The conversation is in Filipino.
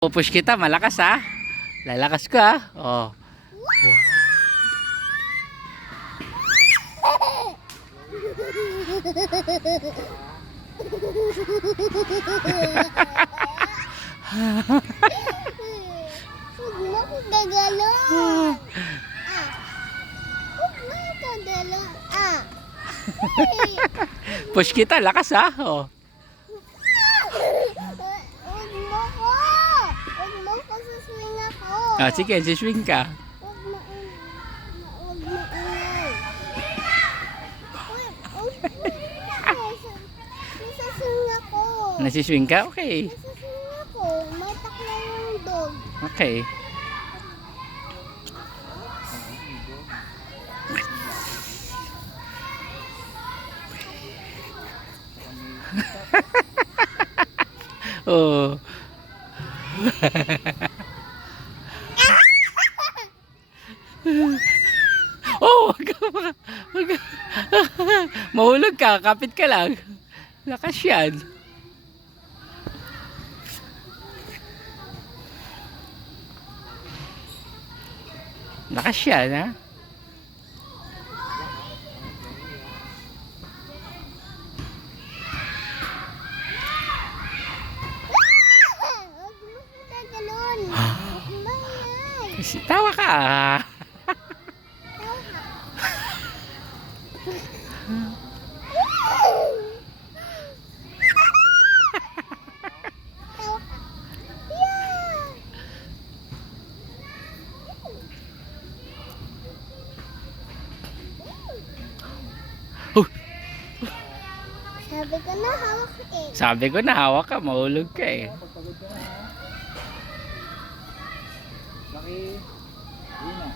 Pupush kita, malakas ha. Lalakas ka ha. Oh. Huwag mo ko gagalon. Huwag mo ko gagalon. Push kita, lakas ha. Oh. Huwag mo ko. Huwag mo ko suswing ako. Ah, sige, siswing ka. Huwag mo ingay. Nasaswing ako. Nasiswing ka? Okay. Nasaswing ako. Matak na yung dog. Okay. Oh. Oh, wag ka ma- wag ka. Mahulog ka, kapit ka lang. Lakas yan. Lakas yan, ha? Huwag mo ko gagalon. Huwag mo ingay. Tawa ka, ah. Oh, Sabi ko na hawak eh. sabi ko na, hawak ka, mahulog ka eh. Pagpagod ka na ha. Laki. Yun na.